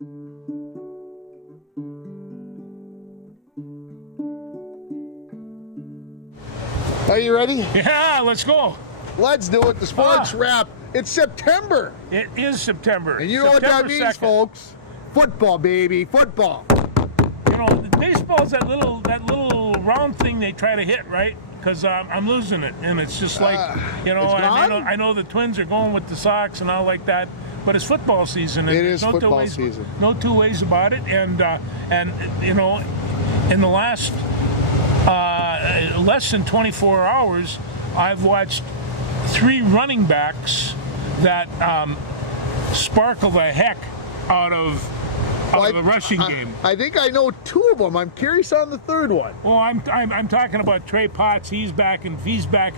Are you ready? Yeah, let's go. Let's do it. The sports wrap. It's September. It is September. And you know what that means, 2nd. folks? Football, baby. Football. You know, baseball's that little round thing they try to hit, right? Because I'm losing it, and it's just like, you know, I know the Twins are going with the Sox and all like that, but it's football season. And it is football season. No two ways about it, and you know, in the last less than 24 hours, I've watched 3 running backs that sparkle the heck out of the rushing game. I think I know 2 of them. I'm curious on the 3rd one. Well, I'm talking about Trey Potts. He's back in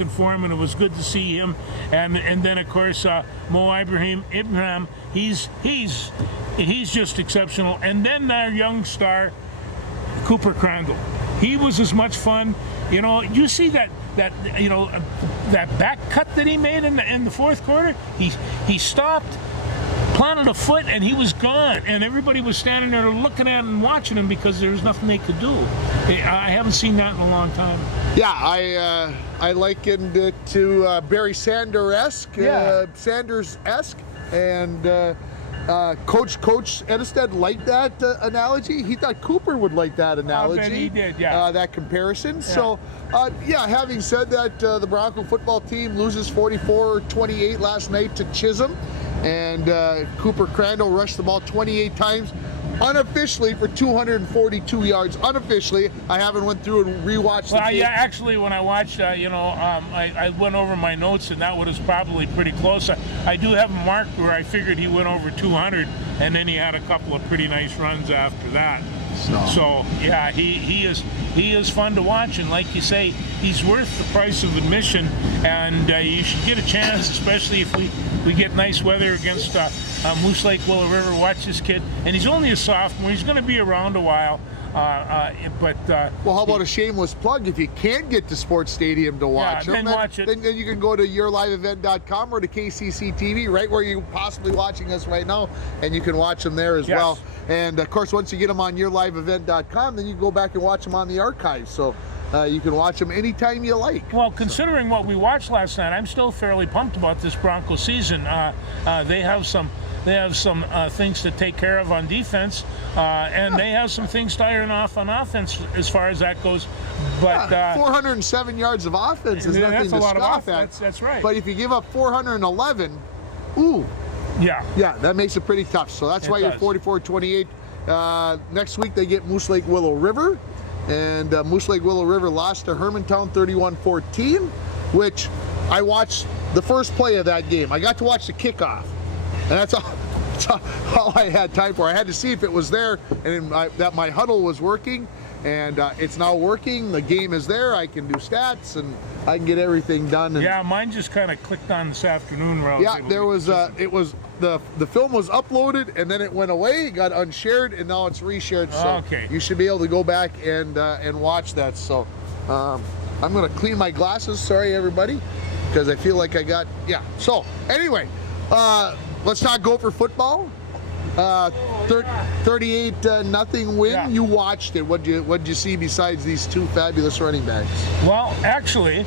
form, and it was good to see him. And then of course Mo Ibrahim, he's just exceptional. And then our young star Cooper Crandall. He was as much fun. You know, you see that back cut that he made in the 4th quarter. He stopped, planted a foot, and he was gone. And everybody was standing there looking at him and watching him because there was nothing they could do. I haven't seen that in a long time. Yeah, I likened it to Barry Sanders-esque, and Coach Edestead liked that analogy. He thought Cooper would like that analogy. I bet he did, yeah. That comparison. Yeah. So, having said that, the Bronco football team loses 44-28 last night to Chisholm, and Cooper Crandall rushed the ball 28 times. Unofficially for 242 yards. Unofficially, I haven't went through and rewatched the tape. Yeah, actually, when I watched, I went over my notes, and that was probably pretty close. I do have a mark where I figured he went over 200, and then he had a couple of pretty nice runs after that. So yeah, he is fun to watch, and like you say, he's worth the price of admission, and you should get a chance, especially if we get nice weather against Moose Lake, Willow River. Watch this kid, and he's only a sophomore. He's going to be around a while. Well, how about a shameless plug? If you can't get to Sports Stadium to watch then watch it. Then you can go to yourliveevent.com or to KCC TV, right where you're possibly watching us right now, and you can watch them there as well. And of course, once you get them on yourliveevent.com, then you go back and watch them on the archives. So you can watch them anytime you like. Well, considering what we watched last night, I'm still fairly pumped about this Bronco season. They have some things to take care of on defense, and they have some things to iron off on offense as far as that goes. But 407 yards of offense is nothing to scoff at. That's right. But if you give up 411, ooh. Yeah, that makes it pretty tough. So that's why you're 44-28. Next week they get Moose Lake Willow River, and Moose Lake Willow River lost to Hermantown 31-14, which I watched the first play of that game. I got to watch the kickoff, and that's all I had time for. I had to see if it was there and that my huddle was working, and it's now working. The game is there. I can do stats, and I can get everything done. And yeah, mine just kind of clicked on this afternoon. Yeah, there was the film was uploaded, and then it went away, got unshared, and now it's reshared. So okay, you should be able to go back and watch that. So I'm gonna clean my glasses. Sorry, everybody, because I feel like I got So anyway, let's talk Gopher football. 38-0 win. Yeah. You watched it. What'd you see besides these 2 fabulous running backs? Well, actually,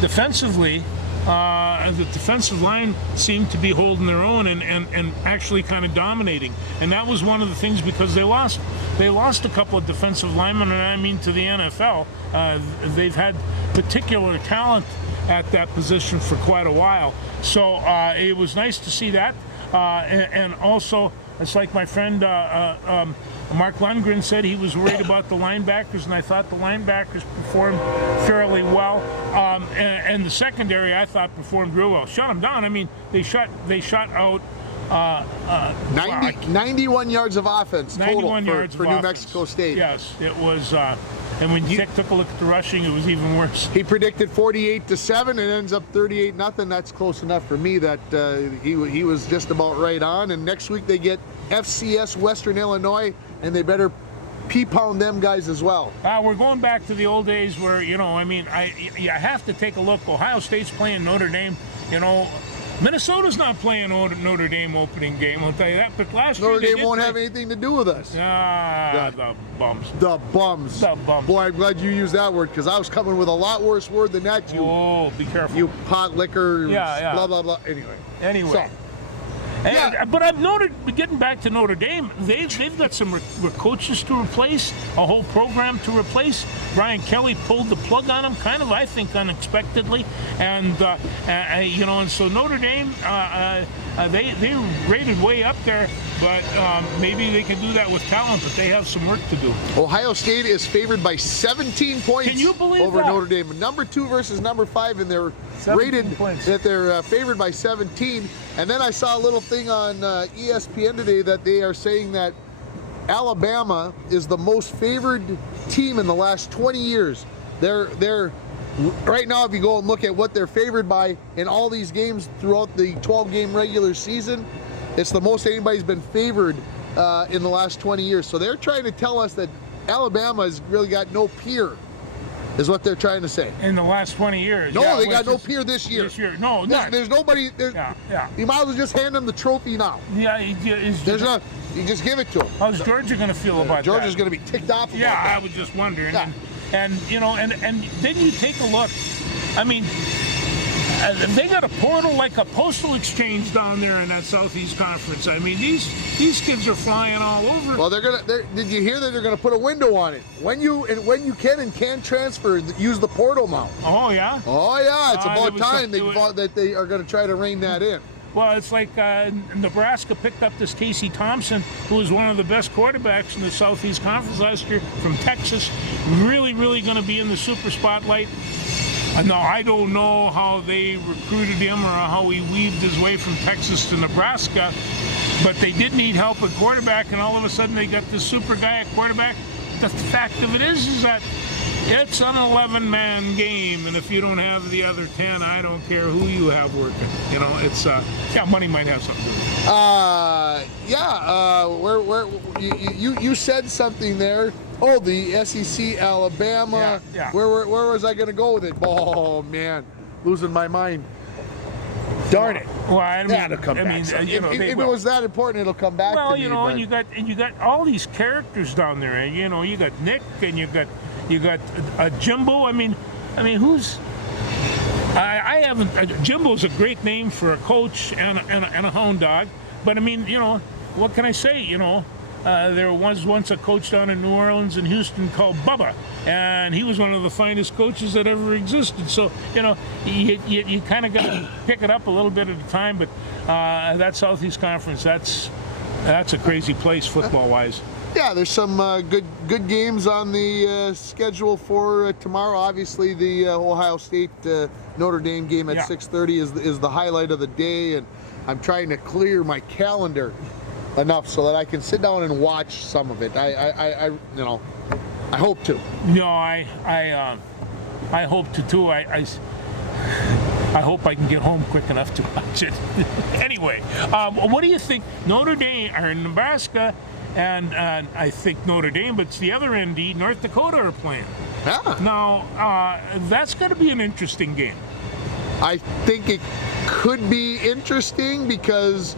defensively, the defensive line seemed to be holding their own and actually kind of dominating. And that was one of the things, because they lost a couple of defensive linemen, and I mean to the NFL. They've had particular talent at that position for quite a while. So it was nice to see that. And also, it's like my friend Mark Lundgren said, he was worried about the linebackers, and I thought the linebackers performed fairly well. And the secondary, I thought, performed real well. Shut them down. I mean, they shut out 91 yards of offense total for New Mexico State. Yes, it was. And when you took a look at the rushing, it was even worse. He predicted 48-7, and ends up 38-0. That's close enough for me. That he was just about right on. And next week they get FCS Western Illinois, and they better P-pound them guys as well. We're going back to the old days where, I have to take a look. Ohio State's playing Notre Dame. Minnesota's not playing Notre Dame opening game, I'll tell you that. But last year Notre they Dame did won't play. have anything to do with us. The bums. The bums. The bums. Boy, I'm glad you used that word because I was coming with a lot worse word than that. Oh, be careful. You pot liquor. Yeah. Blah blah blah. Anyway. So, but I've noted, getting back to Notre Dame, they've got some coaches to replace, a whole program to replace. Brian Kelly pulled the plug on them, kind of, I think, unexpectedly, and and so Notre Dame, they rated way up there, but maybe they can do that with talent, but they have some work to do. Ohio State is favored by 17 points. Can you believe over that? Notre Dame? Number 2 versus number 5, and they're 17 rated points. that they're favored by 17. And then I saw a little thing on ESPN today that they are saying that Alabama is the most favored team in the last 20 years. They're right now, if you go and look at what they're favored by in all these games throughout the 12-game regular season, it's the most anybody's been favored in the last 20 years. So they're trying to tell us that Alabama has really got no peer, is what they're trying to say. In the last 20 years. No, yeah, they got no peer this year. This year. No, There's nobody. Yeah. You might as well just hand them the trophy now. Yeah, There's not. You just give it to them. how's Georgia going to feel about that? Georgia's going to be ticked off about Yeah, that. I was just wondering. Yeah. And then you take a look. I mean, they got a portal like a postal exchange down there in that Southeast Conference. I mean, these kids are flying all over. Well, did you hear that they're gonna put a window on it? When you can and can't transfer, use the portal now. Oh yeah. Oh yeah, it's there about was time some- that they are gonna try to rein that in. Well, it's like Nebraska picked up this Casey Thompson, who was one of the best quarterbacks in the Southeast Conference last year from Texas. Really, really going to be in the super spotlight. Now, I don't know how they recruited him or how he weaved his way from Texas to Nebraska, but they did need help at quarterback, and all of a sudden they got this super guy at quarterback. The fact of it is that it's an 11-man game, and if you don't have the other 10, I don't care who you have working. You know, it's money might have something to do with it. You said something there. Oh, the SEC, Alabama. Yeah. Where was I going to go with it? Oh man, losing my mind. Darn it. Well, I mean, That'll come back. If it was that important, it'll come back. Well, to me, but- and you got all these characters down there, and you got Nick, and you got Jimbo. I mean, who's? I haven't. Jimbo's a great name for a coach and a hound dog, but I mean, what can I say? There was once a coach down in New Orleans and Houston called Bubba, and he was one of the finest coaches that ever existed. So, you kind of got to pick it up a little bit at a time, but that Southeast Conference, that's a crazy place football-wise. Yeah, there's some good games on the schedule for tomorrow. Obviously, the Ohio State Notre Dame game at 6:30 is the highlight of the day, and I'm trying to clear my calendar enough so that I can sit down and watch some of it. I hope to. No, I hope to too. I hope I can get home quick enough to watch it. Anyway, what do you think? Notre Dame or Nebraska, and I think Notre Dame, but it's the other ND, North Dakota are playing. Yeah. Now that's going to be an interesting game. I think it could be interesting because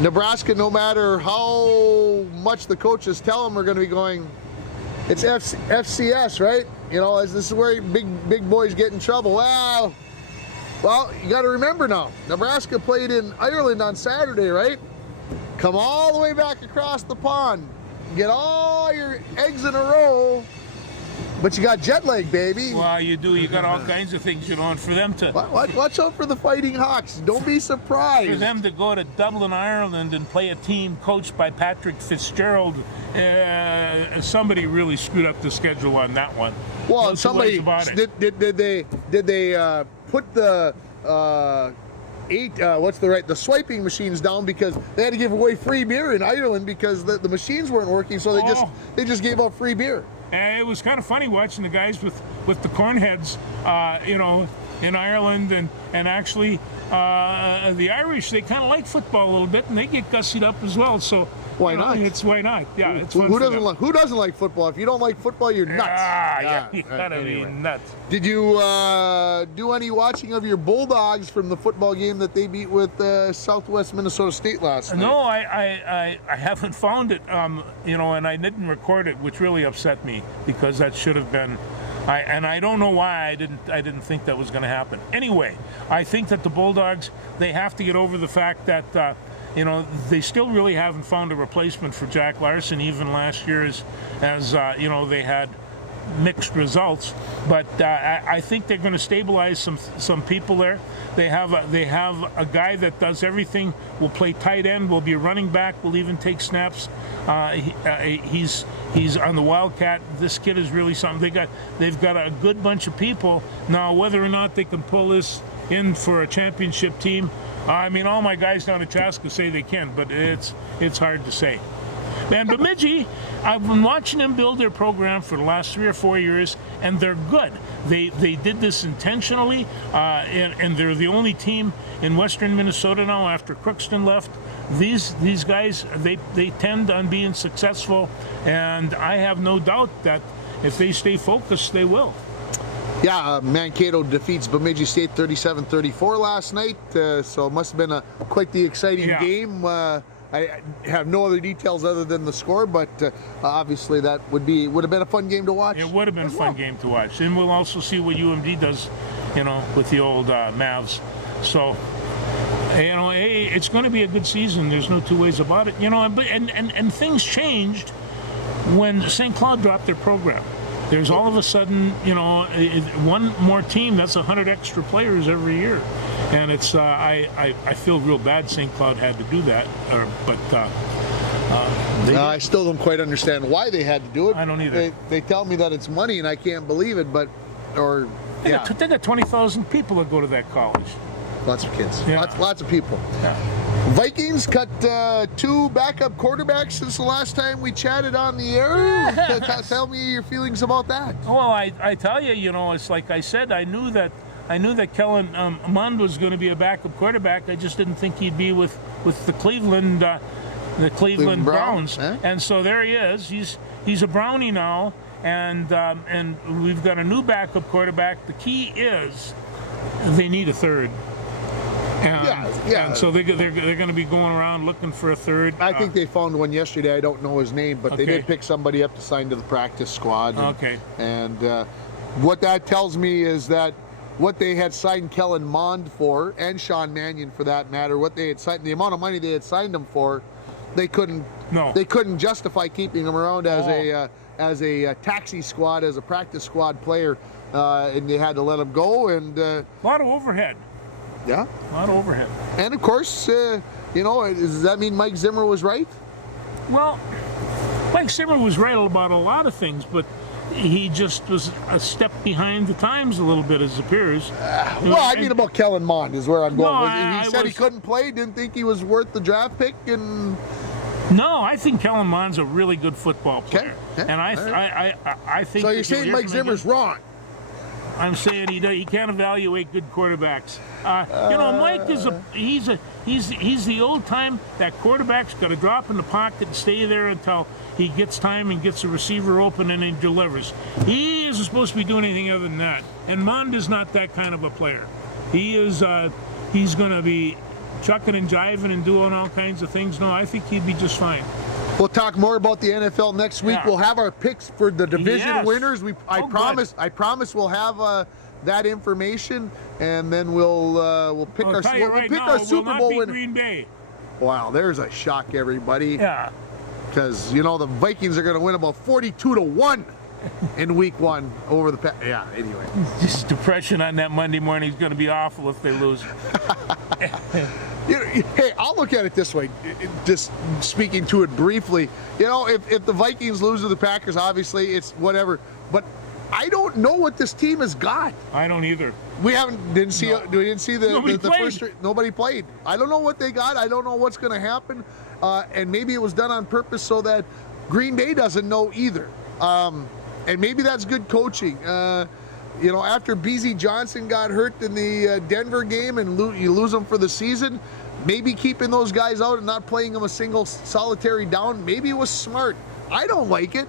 Nebraska, no matter how much the coaches tell them, are going to be going, it's FCS, right? This is where big boys get in trouble. Well, you got to remember now, Nebraska played in Ireland on Saturday, right? Come all the way back across the pond, get all your eggs in a row, but you got jet lag, baby. Well, you do. You got all kinds of things, and for them to watch out for the Fighting Hawks. Don't be surprised. For them to go to Dublin, Ireland, and play a team coached by Patrick Fitzgerald, somebody really screwed up the schedule on that one. Well, No two ways about it. did they put the the swiping machines down because they had to give away free beer in Ireland because the machines weren't working, so they just gave out free beer. And it was kind of funny watching the guys with the cornheads, in Ireland, and actually the Irish, they kind of like football a little bit, and they get gussied up as well. So Why not? Why not? Yeah, it's Who fun for doesn't them. like Who doesn't like football? If you don't like football, you're nuts. Yeah, you gotta anyway. be nuts. Did you do any watching of your Bulldogs from the football game that they beat with Southwest Minnesota State last night? No, I haven't found it. And I didn't record it, which really upset me because that should have been. I don't know why I didn't think that was going to happen. Anyway, I think that the Bulldogs, they have to get over the fact that they still really haven't found a replacement for Jack Larson. Even last year, as they had mixed results, but I think they're going to stabilize some people there. They have a guy that does everything. Will play tight end. Will be a running back. Will even take snaps. He's on the Wildcat. This kid is really something. They've got a good bunch of people now. Whether or not they can pull this in for a championship team, I mean, all my guys down at Chaska say they can, but it's hard to say. And Bemidji, I've been watching them build their program for the last 3 or 4 years, and they're good. They did this intentionally, and they're the only team in Western Minnesota now after Crookston left. These guys, they tend on being successful, and I have no doubt that if they stay focused, they will. Yeah, Mankato defeats Bemidji State 37-34 last night, so it must have been quite the exciting game. I have no other details other than the score, but obviously that would have been a fun game to watch. It would have been a fun game to watch, and we'll also see what UMD does, with the old Mavs. So, hey, it's going to be a good season. There's no two ways about it. And things changed when St. Cloud dropped their program. There's all of a sudden, one more team. That's 100 extra players every year, and it's I feel real bad St. Cloud had to do that, I still don't quite understand why they had to do it. I don't either. They tell me that it's money, and I can't believe it. They got 20,000 people that go to that college. Lots of kids. Yeah. Lots of people. Yeah. Vikings cut 2 backup quarterbacks since the last time we chatted on the air. Tell me your feelings about that. Well, I tell you, it's like I said, I knew that Kellen Mond was going to be a backup quarterback. I just didn't think he'd be with the Cleveland Browns. Eh? And so there he is. He's a Brownie now, and we've got a new backup quarterback. The key is they need a third. And so they're going to be going around looking for a third. I think they found one yesterday. I don't know his name, but they did pick somebody up to sign to the practice squad. And what that tells me is that what they had signed Kellen Mond for, and Sean Mannion for that matter, what they had signed, the amount of money they had signed him for, they couldn't justify keeping him around as a taxi squad, as a practice squad player, and they had to let him go. And a lot of overhead. Yeah. A lot of overhead. And of course, does that mean Mike Zimmer was right? Well, Mike Zimmer was right about a lot of things, but he just was a step behind the times a little bit, as it appears. I mean about Kellen Mond is where I'm going. No, he said he couldn't play, didn't think he was worth the draft pick, and... No, I think Kellen Mond's a really good football player. Okay. And I think... So you're saying Mike Zimmer's wrong? I'm saying he can't evaluate good quarterbacks. Mike he's the old time that quarterback's got to drop in the pocket and stay there until he gets time and gets a receiver open and he delivers. He isn't supposed to be doing anything other than that. And Mond is not that kind of a player. He is. He's going to be chucking and jiving and doing all kinds of things. No, I think he'd be just fine. We'll talk more about the NFL next week. Yeah. We'll have our picks for the division winners. I promise we'll have that information, and then we'll pick our Super Bowl winner. Green Bay. Wow, there's a shock, everybody. Yeah. Because the Vikings are going to win about 42-1 in Week 1 over the. Yeah. Anyway. Just depression on that Monday morning is going to be awful if they lose. Hey, I'll look at it this way, just speaking to it briefly. If the Vikings lose to the Packers, obviously it's whatever. But I don't know what this team has got. I don't either. We didn't see the first. Nobody played. I don't know what they got. I don't know what's going to happen. And maybe it was done on purpose so that Green Bay doesn't know either. And maybe that's good coaching. After BZ Johnson got hurt in the Denver game and you lose him for the season, maybe keeping those guys out and not playing them a single solitary down, maybe it was smart. I don't like it,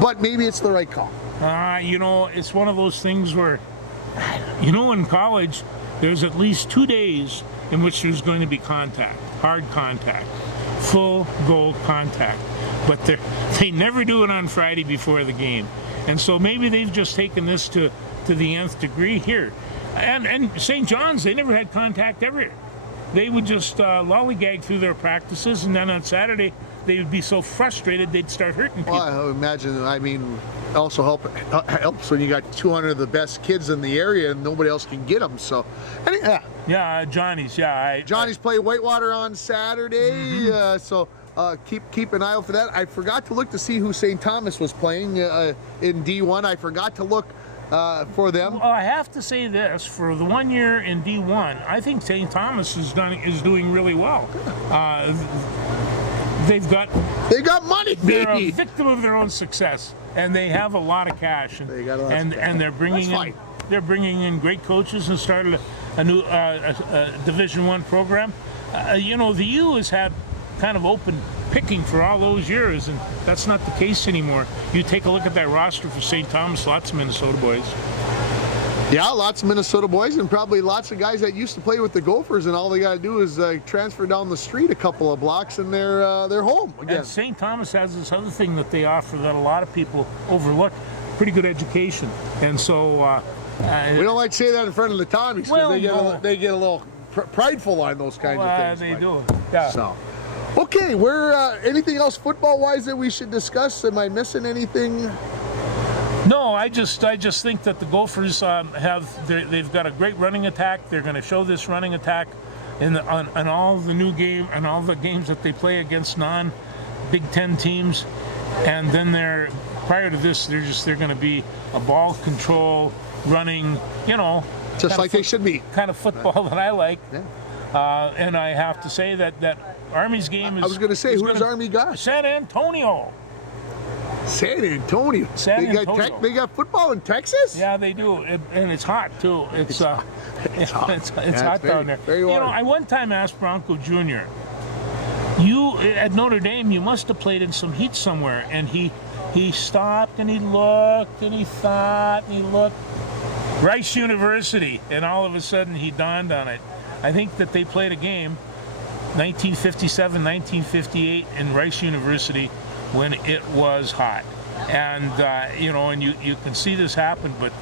but maybe it's the right call. It's one of those things where, in college, there's at least 2 days in which there's going to be contact, hard contact, full goal contact. But they never do it on Friday before the game. And so maybe they've just taken this to the nth degree here. And St. John's, they never had contact ever. They would just lollygag through their practices, and then on Saturday, they would be so frustrated they'd start hurting people. Well, I imagine, also helps when you got 200 of the best kids in the area and nobody else can get them. So, Johnny's, Johnny's play Whitewater on Saturday, so keep an eye out for that. I forgot to look to see who St. Thomas was playing in D1. I forgot to look for them. Well, I have to say this, for the 1 year in D1, I think St. Thomas is doing really well. They've got money, they're baby. a victim of their own success, and they have a lot of cash, and they're bringing in great coaches and started a new Division I program. The U has had kind of open picking for all those years, and that's not the case anymore. You take a look at that roster for St. Thomas, lots of Minnesota boys. Yeah, lots of Minnesota boys, and probably lots of guys that used to play with the Gophers, and all they got to do is transfer down the street a couple of blocks, and they're home again. And St. Thomas has this other thing that they offer that a lot of people overlook: pretty good education. And so we don't like to say that in front of the Tommies because they get a little prideful on those kinds of things. They do. Yeah. So, okay, we're anything else football-wise that we should discuss? Am I missing anything? No, I just think that the Gophers they've got a great running attack. They're going to show this running attack on all the new game and all the games that they play against non-Big Ten teams. And then prior to this, they're going to be a ball control running, just like they should be. Kind of football that I like. Yeah. And I have to say that Army's game is. I was going to say, who does Army got? San Antonio. San Antonio. They got football in Texas? Yeah, they do, and it's hot too. It's hot. It's hot down there. Very warm. I one time asked Bronco Jr., you at Notre Dame, you must have played in some heat somewhere, and he stopped and he looked and he thought and he looked. Rice University, and all of a sudden he dawned on it. I think that they played a game, 1957, 1958, in Rice University, when it was hot. And, and you can see this happen, but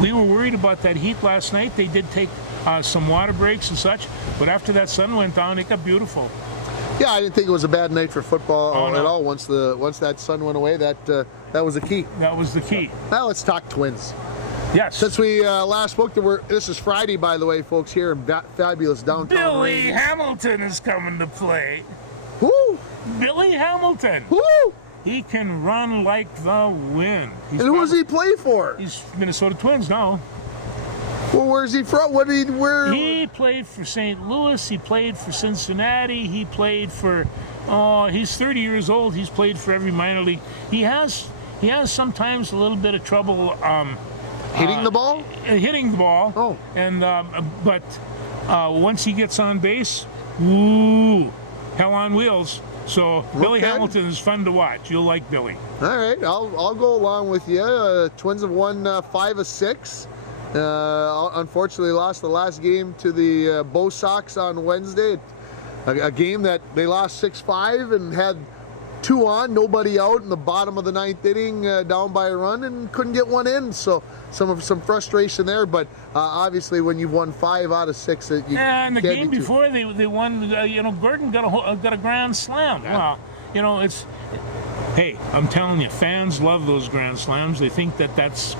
we were worried about that heat last night. They did take some water breaks and such, but after that sun went down, it got beautiful. Yeah, I didn't think it was a bad night for football at all. Once that sun went away, that was the key. That was the key. Now let's talk Twins. Yes. Since we last spoke, this is Friday, by the way, folks, here in fabulous downtown. Billy Hamilton is coming to play. Who? Billy Hamilton. Who? He can run like the wind. And who does he play for? He's Minnesota Twins now. Well, where's he from? He played for St. Louis. He played for Cincinnati. He played for. He's 30 years old. He's played for every minor league. He has sometimes a little bit of trouble. Hitting the ball? Hitting the ball. Oh. And but once he gets on base, woo, hell on wheels. So Billy Hamilton is fun to watch. You'll like Billy. All right, I'll go along with you. Twins have won 5 of 6. Unfortunately, lost the last game to the Bo Sox on Wednesday. A game that they lost 6-5 and had 2 on, nobody out in the bottom of the 9th inning, down by a run, and couldn't get one in. So some frustration there. But obviously, when you've won 5 out of 6, and the game before they won, Gordon got a grand slam. Yeah. Well, hey, I'm telling you, fans love those grand slams. They think that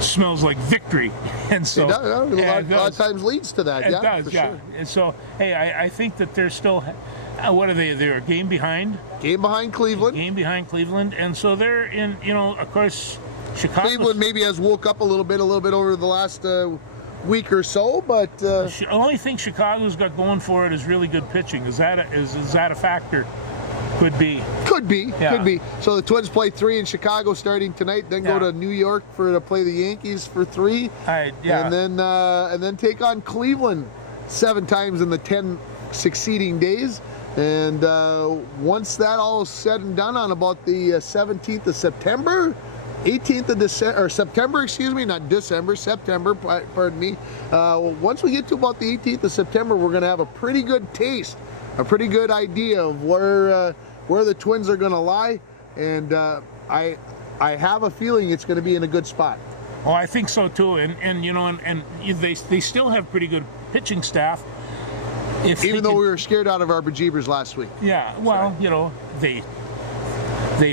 smells like victory, and so a lot of times leads to that. It does, yeah. Sure. And so, hey, I think that they're still. What are they? They're a game behind. Game behind Cleveland. Game behind Cleveland, and so they're in. Of course, Chicago. Cleveland maybe has woke up a little bit over the last week or so, but the only thing Chicago's got going for it is really good pitching. Is that a factor? Could be. Yeah. Could be. So the Twins play 3 in Chicago starting tonight, then go to New York to play the Yankees for 3. Yeah. And then take on Cleveland 7 times in the 10 succeeding days. And once that all is said and done on about the 17th of September, 18th of December, or September, excuse me, not December, September, pardon me. Once we get to about the 18th of September, we're going to have a pretty good taste, a pretty good idea of where the Twins are going to lie. And I have a feeling it's going to be in a good spot. Oh, I think so too. And you know, and they still have pretty good pitching staff. Even though we were scared out of our bejeebers last week. Yeah, well, you know, they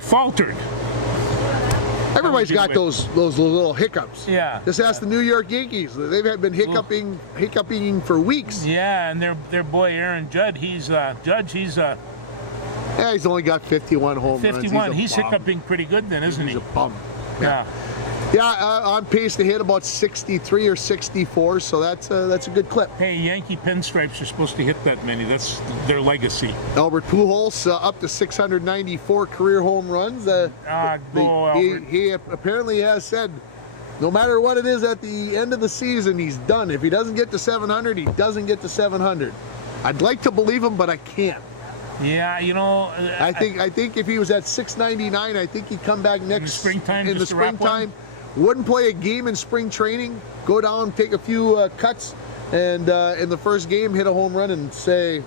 faltered. Everybody's got those little hiccups. Yeah. Just ask the New York Yankees. They've been hiccuping for weeks. Yeah, and their boy Aaron Judge, he's yeah, he's only got 51 home runs. 51. He's hiccuping pretty good then, isn't he? He's a bum. Yeah. Yeah, on pace to hit about 63 or 64, so that's a good clip. Hey, Yankee pinstripes are supposed to hit that many. That's their legacy. Albert Pujols up to 694 career home runs. Albert. He apparently has said, no matter what it is at the end of the season, he's done. If he doesn't get to 700, he doesn't get to 700. I'd like to believe him, but I can't. Yeah, you know. I think if he was at 699, I think he'd come back next in the springtime. In the springtime, wouldn't play a game in spring training, go down, take a few cuts, and in the first game hit a home run and say,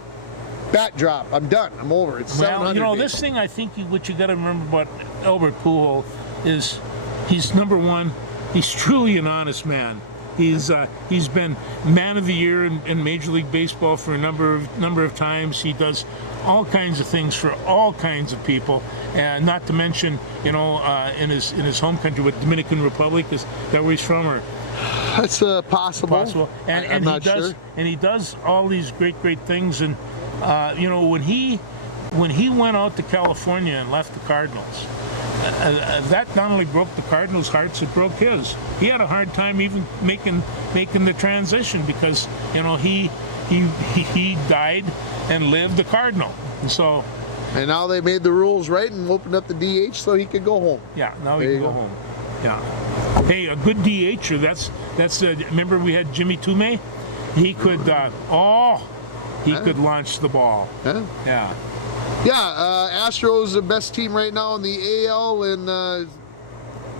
bat drop, I'm done, I'm over. It's 700. Well, you know, this thing, I think what you got to remember about Albert Pujols is he's number one. He's truly an honest man. He's been man of the year in Major League Baseball for a number of times. He does all kinds of things for all kinds of people, and not to mention, you know, in his home country, with Dominican Republic, is that where he's from, or? That's possible. And I'm not sure. And he does all these great things. And you know, when he went out to California and left the Cardinals, that not only broke the Cardinals' hearts, it broke his. He had a hard time even making the transition because, you know, he died and lived a Cardinal. And now they made the rules right and opened up the DH so he could go home. Yeah, now he can go home. Yeah. Hey, a good DHer. That's remember we had Jimmy Tume? He could could launch the ball. Huh? Yeah. Yeah, Astros the best team right now in the AL, and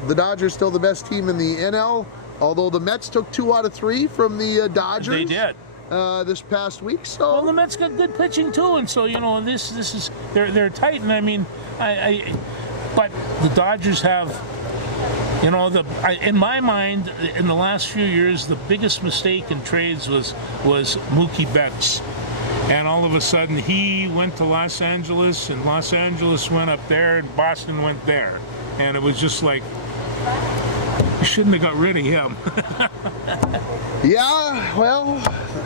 the Dodgers still the best team in the NL. Although the Mets took 2 out of 3 from the Dodgers. They did. This past week, so. Well, the Mets got good pitching too, and so, you know, this is they're tight, and I mean, but the Dodgers have, you know, in my mind, in the last few years, the biggest mistake in trades was Mookie Betts. And all of a sudden, he went to Los Angeles, and Los Angeles went up there, and Boston went there. And it was just like, you shouldn't have got rid of him. Yeah, well,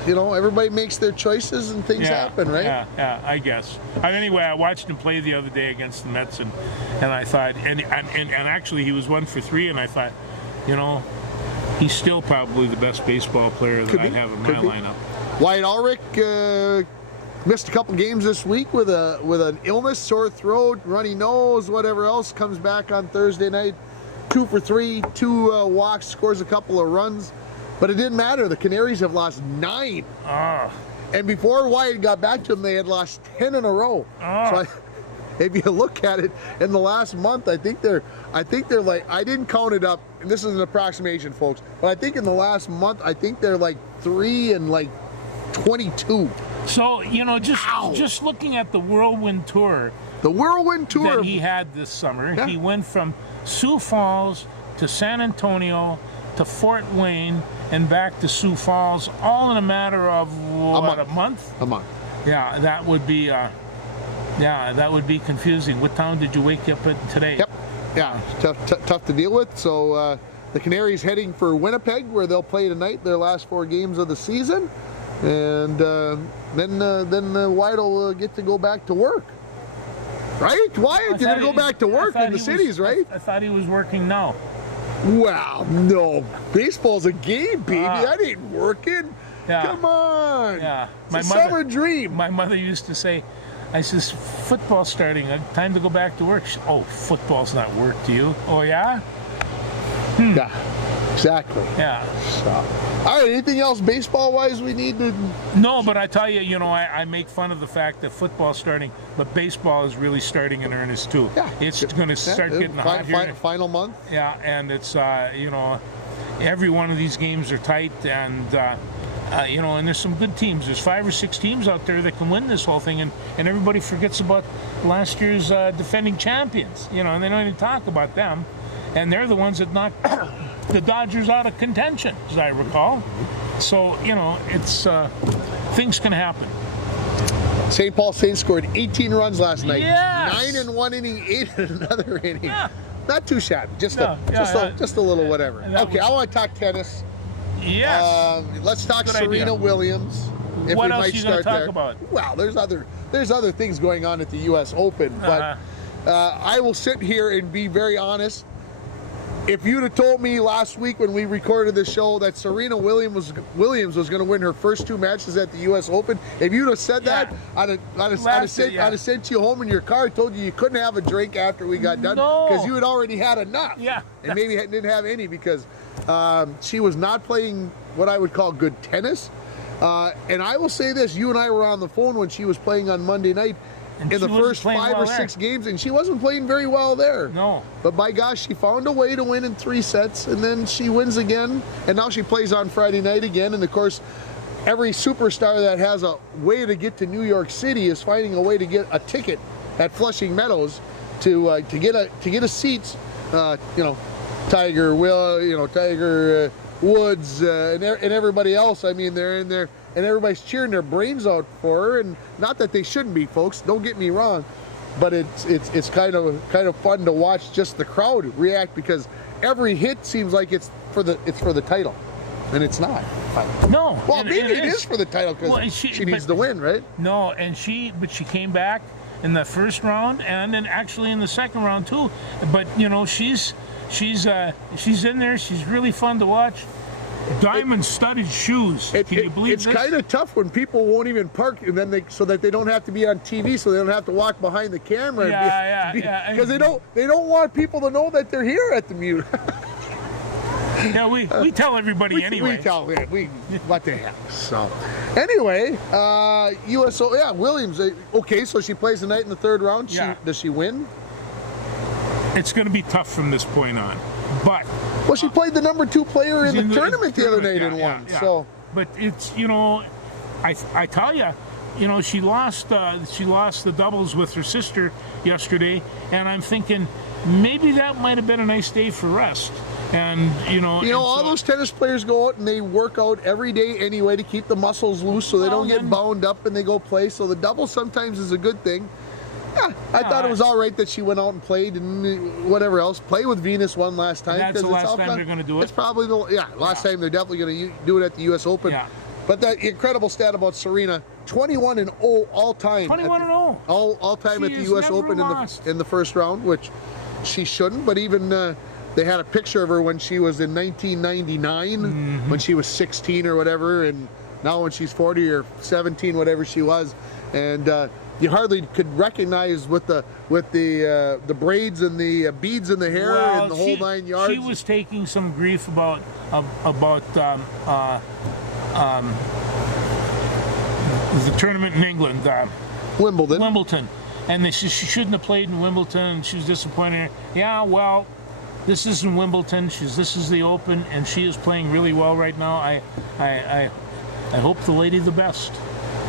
you know, everybody makes their choices and things happen, right? Yeah, I guess. Anyway, I watched him play the other day against the Mets, and I thought, and actually he was 1 for 3, and I thought, you know, he's still probably the best baseball player that I have in my lineup. Wyatt Ulrich missed a couple games this week with an illness, sore throat, runny nose, whatever else. Comes back on Thursday night, 2 for 3, 2 walks, scores a couple of runs. But it didn't matter. The Canaries have lost 9. And before Wyatt got back to them, they had lost 10 in a row. So if you look at it, in the last month, I think they're like, I didn't count it up, and this is an approximation, folks, but I think in the last month, I think they're like 3 and like 22. So, you know, just looking at the Whirlwind Tour. The Whirlwind Tour that he had this summer. He went from Sioux Falls to San Antonio to Fort Wayne and back to Sioux Falls, all in a matter of a month? A month. Yeah, that would be confusing. What town did you wake up at today? Yep. Yeah, tough to deal with. So the Canaries heading for Winnipeg, where they'll play tonight, their last 4 games of the season, and then Wyatt will get to go back to work. Right, Wyatt? You're gonna go back to work in the cities, right? I thought he was working now. Wow, no. Baseball's a game, baby. That ain't working. Yeah. Come on. Yeah. It's a summer dream. My mother used to say, I says, football's starting. Time to go back to work. Football's not work to you. Oh, yeah? Yeah. Exactly. Yeah. So, all right. Anything else baseball-wise we need to? No, but I tell you, I make fun of the fact that football's starting, but baseball is really starting in earnest too. Yeah. It's going to start getting hot here. Final month. Yeah, and it's every one of these games are tight, and and there's some good teams. There's 5 or 6 teams out there that can win this whole thing, and everybody forgets about last year's defending champions. And they don't even talk about them, and they're the ones that knocked the Dodgers out of contention, as I recall. So it's things can happen. St. Paul Saints scored 18 runs last night. Yes! 9 in one inning, 8 in another inning. Yeah. Not too shabby. Just a little whatever. Okay, I want to talk tennis. Yes. Let's talk Good Serena idea. Williams. If What we else might are you going to start talk there. about? Well, there's other things going on at the U.S. Open, but I will sit here and be very honest. If you'd have told me last week when we recorded the show that Serena Williams was going to win her first 2 matches at the U.S. Open, if you'd have said that, I'd have sent you home in your car, told you couldn't have a drink after we got done because you had already had enough. Yeah. And maybe didn't have any because she was not playing what I would call good tennis. And I will say this, you and I were on the phone when she was playing on Monday night in the first 5 or 6 games, and she wasn't playing very well there. No. But by gosh, she found a way to win in 3 sets, and then she wins again, and now she plays on Friday night again. And of course, every superstar that has a way to get to New York City is finding a way to get a ticket at Flushing Meadows to get a seat. Tiger Woods and everybody else. I mean, they're in there. And everybody's cheering their brains out for her, and not that they shouldn't be, folks. Don't get me wrong, but it's kind of fun to watch just the crowd react because every hit seems like it's for the title, and it's not. No. Well, maybe it is for the title because she needs to win, right? No, she came back in the first round and then actually in the second round too. But she's in there. She's really fun to watch. Diamond-studded shoes. Can you believe this? It's kind of tough when people won't even park, and then so that they don't have to be on TV, so they don't have to walk behind the camera. Because they don't want people to know that they're here at the mute. Yeah, we tell everybody anyway. We tell what the heck. So, anyway, USO. Yeah, Williams. Okay, so she plays tonight in the 3rd round. Does she win? It's going to be tough from this point on, but. Well, she played the number 2 player in the tournament the other night and won. Yeah. So, but it's I tell you, she lost the doubles with her sister yesterday, and I'm thinking maybe that might have been a nice day for rest. And all those tennis players go out and they work out every day anyway to keep the muscles loose so they don't get bound up and they go play. So the double sometimes is a good thing. Yeah, I thought it was all right that she went out and played and whatever else. Play with Venus one last time. That's the last time they're going to do it? It's probably last time they're definitely going to do it at the U.S. Open. Yeah. But that incredible stat about Serena, 21-0 all time. 21-0. All time at the U.S. Open in the first round, which she shouldn't. But even they had a picture of her when she was in 1999, when she was 16 or whatever, and now when she's 40 or 17, whatever she was, and. You hardly could recognize with the braids and the beads in the hair and the whole 9 yards. She was taking some grief about the tournament in England, Wimbledon, and she shouldn't have played in Wimbledon. She was disappointed. Yeah, well, this isn't Wimbledon. This is the Open, and she is playing really well right now. I hope the lady the best.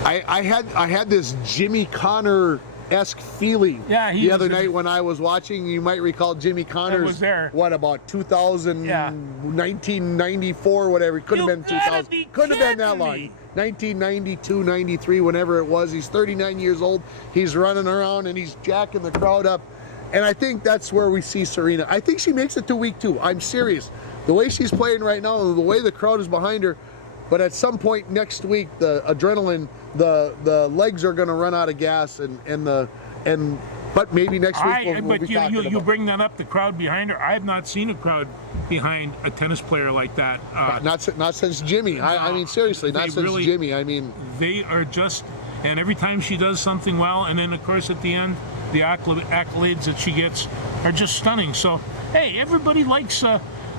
I had this Jimmy Connor-esque feeling the other night when I was watching. You might recall Jimmy Connor was there. What, about 2000, 1994, whatever. It couldn't have been 2000. Couldn't have been that long. 1992, 93, whenever it was. He's 39 years old. He's running around and he's jacking the crowd up. And I think that's where we see Serena. I think she makes it to week 2. I'm serious. The way she's playing right now, the way the crowd is behind her, but at some point next week, the adrenaline, the legs are going to run out of gas, but maybe next week we'll be talking about. You bring that up, the crowd behind her. I have not seen a crowd behind a tennis player like that. Not since Jimmy. I mean, seriously, not since Jimmy. I mean, they are just, and every time she does something well, and then of course at the end, the accolades that she gets are just stunning. So hey, everybody likes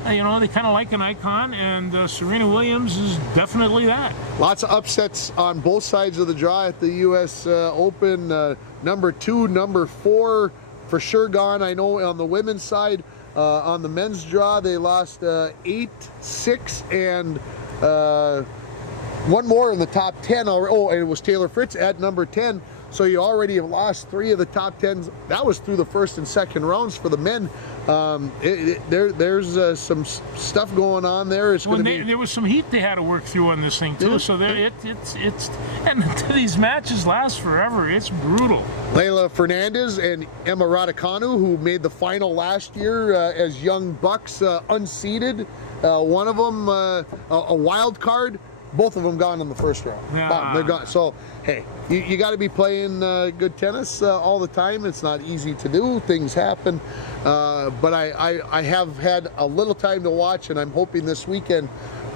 they kind of like an icon, and Serena Williams is definitely that. Lots of upsets on both sides of the draw at the U.S. Open. Number 2, number 4 for sure gone. I know on the women's side, on the men's draw, they lost 8, 6, and one more in the top 10. Oh, and it was Taylor Fritz at number 10. So you already have lost 3 of the top 10s. That was through the first and second rounds for the men. There's some stuff going on there. It's going to be. There was some heat they had to work through on this thing too. Yeah. So it's and these matches last forever. It's brutal. Leylah Fernandez and Emma Raducanu, who made the final last year as young bucks, unseeded. One of them a wild card. Both of them gone in the first round. Yeah. They're gone. So, hey, you got to be playing good tennis all the time. It's not easy to do. Things happen. But I have had a little time to watch, and I'm hoping this weekend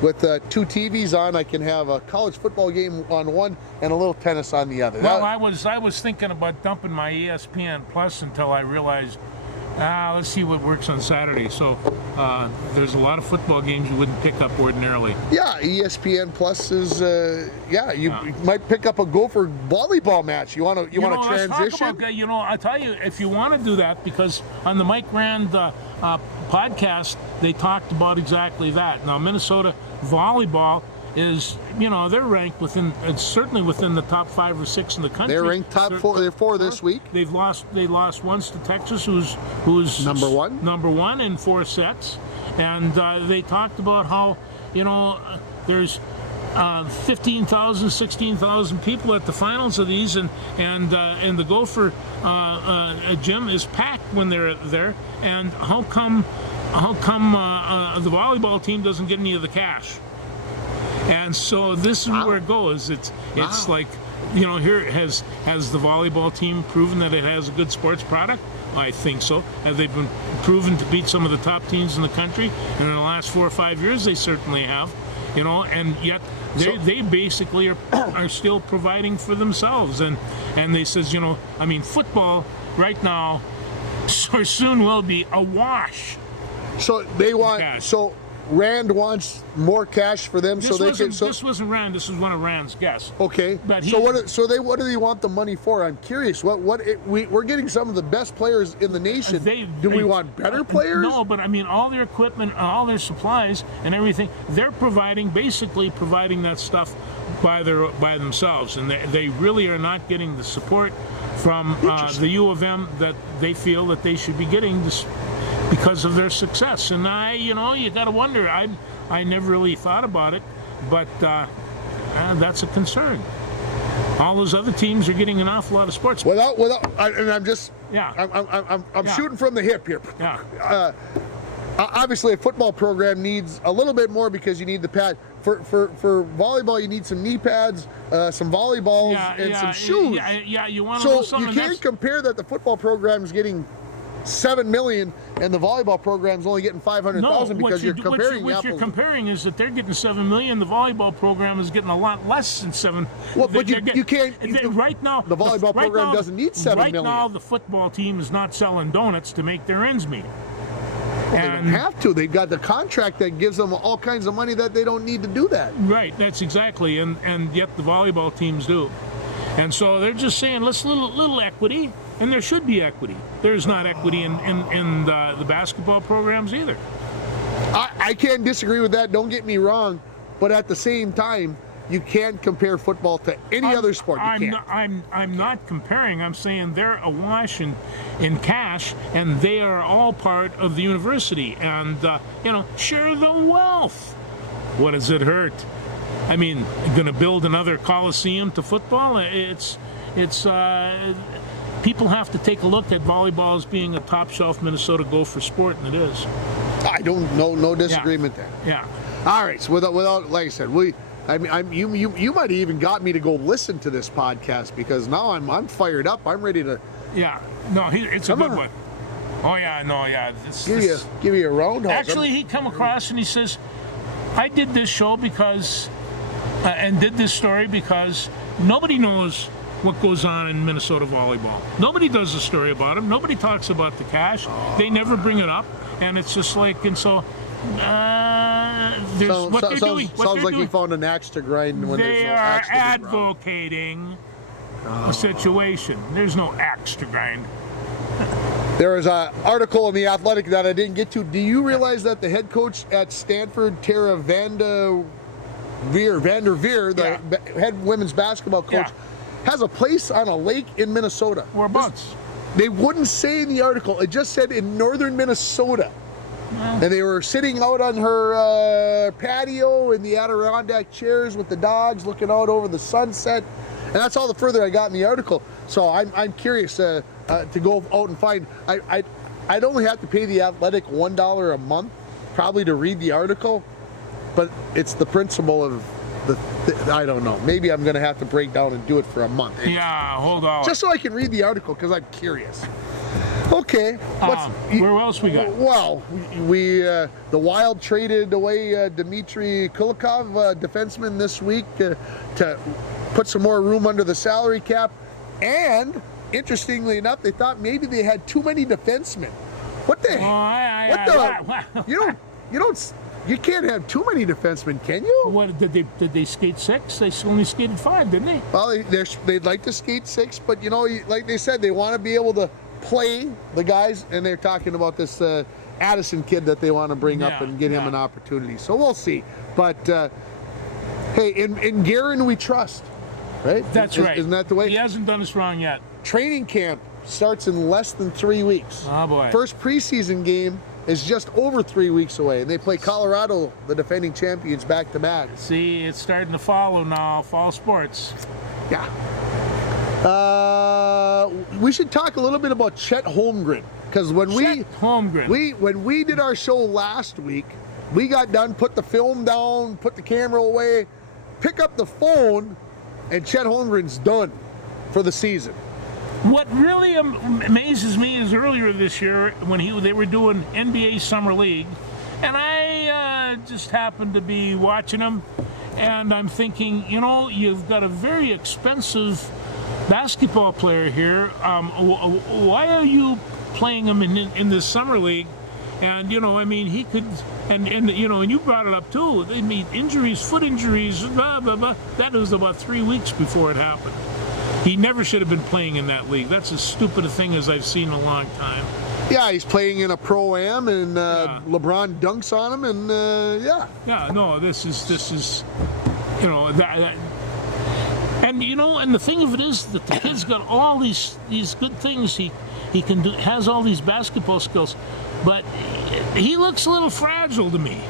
with 2 TVs on, I can have a college football game on one and a little tennis on the other. Well, I was thinking about dumping my ESPN Plus until I realized, let's see what works on Saturday. So there's a lot of football games you wouldn't pick up ordinarily. Yeah, ESPN Plus is you might pick up a Gopher volleyball match. You want to transition? I tell you, if you want to do that, because on the Mike Rand podcast, they talked about exactly that. Now, Minnesota volleyball is, they're ranked certainly within the top 5 or 6 in the country. They're ranked top 4. They're 4 this week. They lost once to Texas, who's number one in 4 sets, and they talked about how there's 15,000, 16,000 people at the finals of these, and the Gopher gym is packed when they're there. And how come the volleyball team doesn't get any of the cash? And so this is where it goes. It's like, here has the volleyball team proven that it has a good sports product? I think so. Have they been proven to beat some of the top teams in the country? And in the last 4 or 5 years, they certainly have. And yet they basically are still providing for themselves. And they says, football right now soon will be awash. So they want Cash. So Rand wants more cash for them, so they can. This wasn't Rand. This was one of Rand's guests. Okay. But what do they want the money for? I'm curious. We're getting some of the best players in the nation. Do we want better players? No, but all their equipment, all their supplies, and everything, they're basically providing that stuff by themselves, and they really are not getting the support from the U of M that they feel that they should be getting this, because of their success. And you got to wonder. I never really thought about it, but that's a concern. All those other teams are getting an awful lot of sports. And I'm just. Yeah. I'm shooting from the hip here. Yeah. Obviously, a football program needs a little bit more because you need the pad. For volleyball, you need some knee pads, some volleyballs, and some shoes. Yeah. You want to know So something? you can't compare that the football program is getting $7 million and the volleyball program's only getting $500,000 because you're comparing what apples. you're comparing is that they're getting $7 million. The volleyball program is getting a lot less than $7. Well, but you can't. Right now, the volleyball program doesn't need $7 million. Right now, the football team is not selling donuts to make their ends meet. They don't have to. They've got the contract that gives them all kinds of money that they don't need to do that. Right. That's exactly, and yet the volleyball teams do. And so they're just saying, let's little equity, and there should be equity. There's not equity in the basketball programs either. I can't disagree with that. Don't get me wrong, but at the same time, you can't compare football to any other sport. I'm not comparing. I'm saying they're awash in cash, and they are all part of the university. And share the wealth. What does it hurt? I mean, going to build another coliseum to football? It's people have to take a look at volleyball as being a top shelf Minnesota Gopher sport, and it is. I don't know. No disagreement there. Yeah. All right. So without, like I said, you might have even got me to go listen to this podcast because now I'm fired up. I'm ready to. Yeah. No, it's a good one. Oh yeah. No. Yeah. Give you a roundhouse. Actually, he come across and he says, "I did this show because, and did this story because nobody knows what goes on in Minnesota volleyball. Nobody does a story about it. Nobody talks about the cash. They never bring it up, and it's just like, and so." There's what they're doing. Sounds like he found an axe to grind when there's They no are axe to be ground. advocating a situation. There's no axe to grind. There was an article in The Athletic that I didn't get to. Do you realize that the head coach at Stanford, Tara Vander Veer, the head women's basketball coach, has a place on a lake in Minnesota? Whereabouts? They wouldn't say in the article. It just said in northern Minnesota. And they were sitting out on her patio in the Adirondack chairs with the dogs looking out over the sunset. And that's all the further I got in the article. So I'm curious to go out and find. I'd only have to pay The Athletic $1 a month probably to read the article. But it's the principle of I don't know. Maybe I'm going to have to break down and do it for a month. Yeah, hold on. Just so I can read the article because I'm curious. Okay. Where else we got? Well, we the Wild traded away Dmitry Kulikov, defenseman, this week to put some more room under the salary cap. And interestingly enough, they thought maybe they had too many defensemen. What the? You can't have too many defensemen, can you? What did they skate 6? They only skated 5, didn't they? Well, they'd like to skate 6, but like they said, they want to be able to play the guys, and they're talking about this Addison kid that they want to bring up and get him an opportunity. So we'll see. But hey, in Guerin we trust, right? That's right. Isn't that the way? He hasn't done us wrong yet. Training camp starts in less than 3 weeks. Oh boy. First preseason game is just over 3 weeks away, and they play Colorado, the defending champions, back to back. See, it's starting to follow now. Fall sports. Yeah. We should talk a little bit about Chet Holmgren, because when we did our show last week, we got done, put the film down, put the camera away, pick up the phone, and Chet Holmgren's done for the season. What really amazes me is earlier this year when they were doing NBA Summer League, and I just happened to be watching them, and I'm thinking, you've got a very expensive basketball player here. Why are you playing him in this Summer League? And he could, and you brought it up too. They meet injuries, foot injuries, blah blah blah. That was about 3 weeks before it happened. He never should have been playing in that league. That's as stupid a thing as I've seen in a long time. Yeah, he's playing in a Pro-Am, and LeBron dunks on him, and Yeah, no, this is that. And and the thing of it is that the kid's got all these good things. He can do, has all these basketball skills, but he looks a little fragile to me.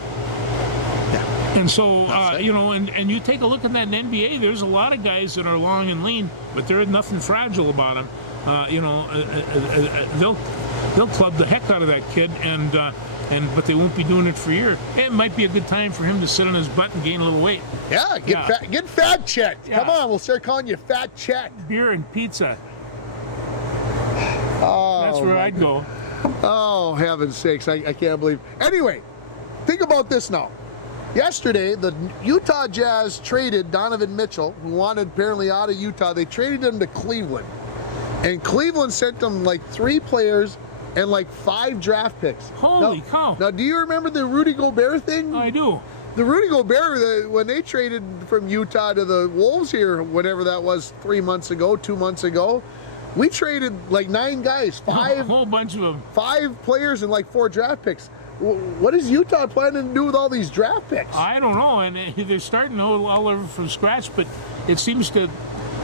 And so, and you take a look at that in NBA, there's a lot of guys that are long and lean, but there's nothing fragile about them. They'll club the heck out of that kid, but they won't be doing it for a year. It might be a good time for him to sit on his butt and gain a little weight. Yeah, get fat checked. Yeah. Come on, we'll start calling you fat check. Beer and pizza. Oh, that's where I'd go. Oh, heaven's sakes, I can't believe. Anyway, think about this now. Yesterday, the Utah Jazz traded Donovan Mitchell, who wanted apparently out of Utah. They traded him to Cleveland. And Cleveland sent them like 3 players and like 5 draft picks. Holy cow. Now, do you remember the Rudy Gobert thing? I do. The Rudy Gobert, when they traded from Utah to the Wolves here, whatever that was, 2 months ago, we traded like 9 guys, a whole bunch of them. 5 players and like 4 draft picks. What is Utah planning to do with all these draft picks? I don't know, and they're starting all over from scratch, but it seems to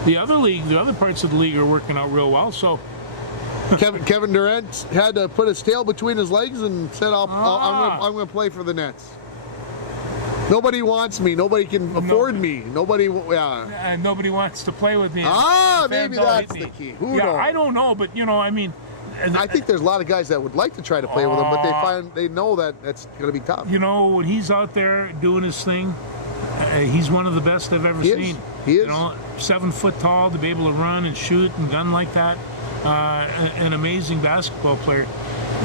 the other parts of the league are working out real well. So Kevin Durant had to put his tail between his legs and said, I'm going to play for the Nets. Nobody wants me. Nobody can afford me. Nobody wants to play with me. Maybe that's the key. Who knows? I don't know, but I think there's a lot of guys that would like to try to play with him, but they know that that's going to be tough. When he's out there doing his thing, he's one of the best I've ever seen. He is. 7 foot tall, to be able to run and shoot and gun like that. An amazing basketball player.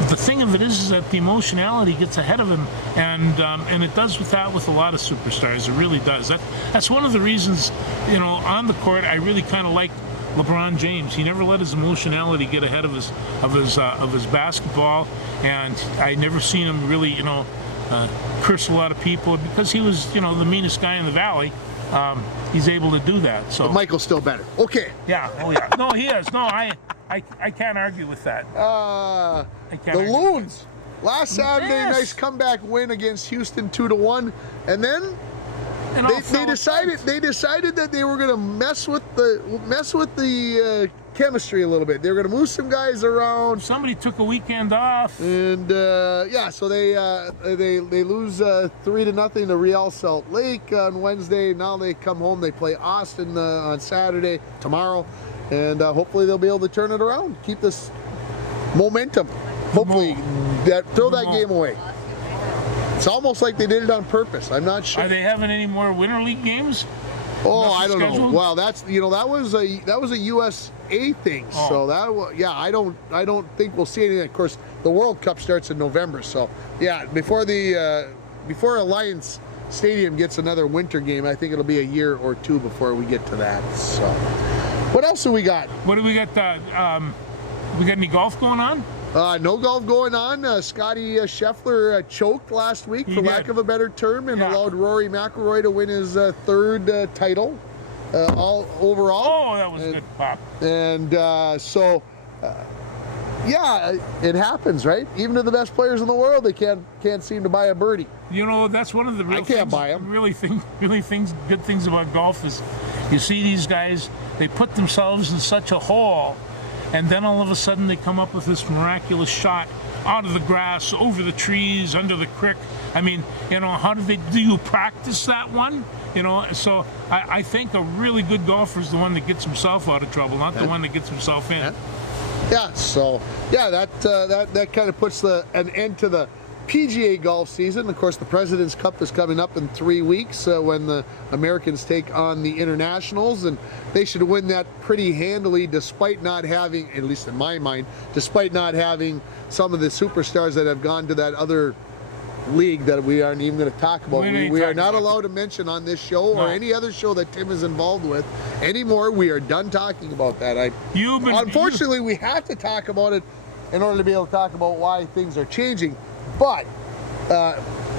The thing of it is that the emotionality gets ahead of him, and it does with a lot of superstars. It really does. That's one of the reasons, on the court, I really kind of like LeBron James. He never let his emotionality get ahead of his basketball, and I never seen him really, curse a lot of people because he was, the meanest guy in the valley. He's able to do that. So But Michael's still better. Okay. yeah, oh yeah, no, he is. No, I can't argue with that. I can't The argue. Loons. Last Saturday, Yes. nice comeback win against Houston 2-1, and then It all they fell decided that they were going to mess with the chemistry a little bit. They were going to move some guys around, Somebody took a weekend off. and so they lose 3-0 to Real Salt Lake on Wednesday. Now they come home. They play Austin on Saturday tomorrow, and hopefully they'll be able to turn it around, keep this momentum. Hopefully, throw that game away. It's almost like they did it on purpose. I'm not sure. Are they having any more Winter League games? Oh, I Nothing don't know. scheduled? Well, that was a USA thing. Oh. So I don't think we'll see anything. Of course, the World Cup starts in November. So yeah, before Alliance Stadium gets another winter game, I think it'll be a year or two before we get to that. So, what else do we got? What do we got? We got any golf going on? No golf going on. Scotty Scheffler choked last week, He for did. lack of a better term, and Yeah. allowed Rory McIlroy to win his third title all overall. Oh, that was a good pop. And it happens, right? Even to the best players in the world, they can't seem to buy a birdie. That's one of the real I can't things, buy 'em. good things about golf is you see these guys, they put themselves in such a hole, and then all of a sudden they come up with this miraculous shot out of the grass, over the trees, under the creek. I mean, how do you practice that one? So I think a really good golfer is the one that gets himself out of trouble, not the one that gets himself in. Yeah, so that kind of puts an end to the PGA golf season. Of course, the President's Cup is coming up in 3 weeks when the Americans take on the Internationals, and they should win that pretty handily, despite not having, at least in my mind, despite not having some of the superstars that have gone to that other league that we aren't even going to talk about. We are not allowed to mention on this show or any other show that Tim is involved with anymore. We are done talking about that. Unfortunately, we have to talk about it in order to be able to talk about why things are changing. But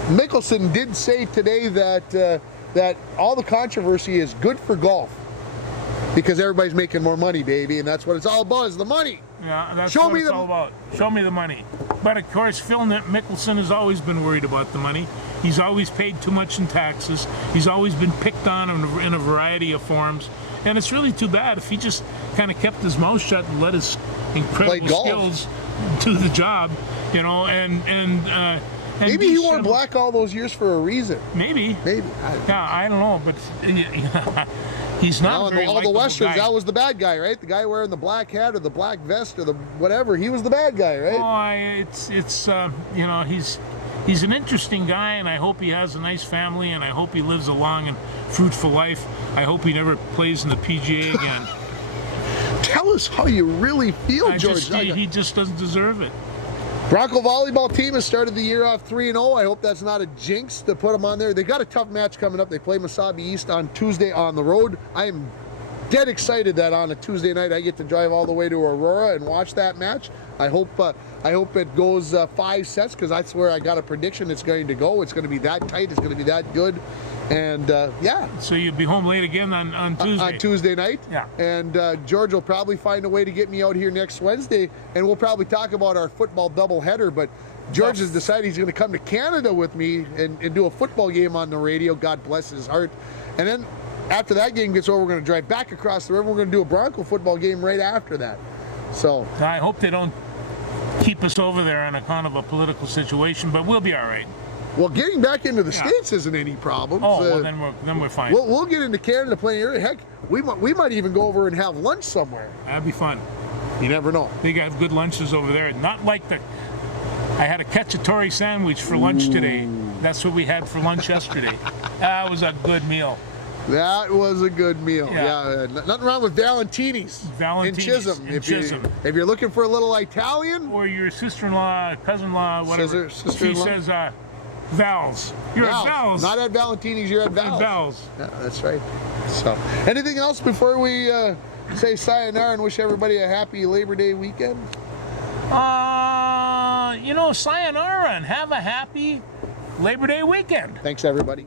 Mickelson did say today that all the controversy is good for golf because everybody's making more money, baby, and that's what it's all about, is the money. Yeah, that's what it's all about. Show me the money. But of course, Phil Mickelson has always been worried about the money. He's always paid too much in taxes. He's always been picked on in a variety of forms. And it's really too bad if he just kind of kept his mouth shut and let his incredible skills do the job, and maybe he wore black all those years for a reason. Maybe. I don't know, but he's not very all the Westerns, guy. that was the bad guy, right? The guy wearing the black hat or the black vest or the whatever, he was the bad guy, right? Oh, he's an interesting guy, and I hope he has a nice family, and I hope he lives a long and fruitful life. I hope he never plays in the PGA again. Tell us how you really feel, George. He just doesn't deserve it. Bronco volleyball team has started the year off 3-0. I hope that's not a jinx to put them on there. They got a tough match coming up. They play Mesabi East on Tuesday on the road. I am dead excited that on a Tuesday night I get to drive all the way to Aurora and watch that match. I hope it goes 5 sets, because that's where I got a prediction it's going to go. It's going to be that tight. It's going to be that good. And So you'll be home late again on Tuesday. On Tuesday night. Yeah. And George will probably find a way to get me out here next Wednesday, and we'll probably talk about our football doubleheader. But George has decided he's going to come to Canada with me and do a football game on the radio. God bless his heart. And then after that game gets over, we're going to drive back across the river. We're going to do a Bronco football game right after that. So I hope they don't keep us over there on account of a political situation, but we'll be all right. Well, getting back into the States isn't any problem. Oh, well, then we're fine. We'll get into Canada plenty early. Heck, we might even go over and have lunch somewhere. That'd be fun. You never know. They got good lunches over there. Not like I had a cacciatore sandwich for lunch today. That's what we had for lunch yesterday. That was a good meal. That was a good meal. Yeah. Nothing wrong with Valentini's. In Chisholm. If you're looking for a little Italian. Or your sister-in-law, cousin-in-law, whatever. Sister-in-law? She says, Val's. You're at Val's. Not at Valentini's, you're at Val's. At Val's. Yeah, that's right. So, anything else before we say sayonara and wish everybody a happy Labor Day weekend? Sayonara and have a happy Labor Day weekend. Thanks, everybody.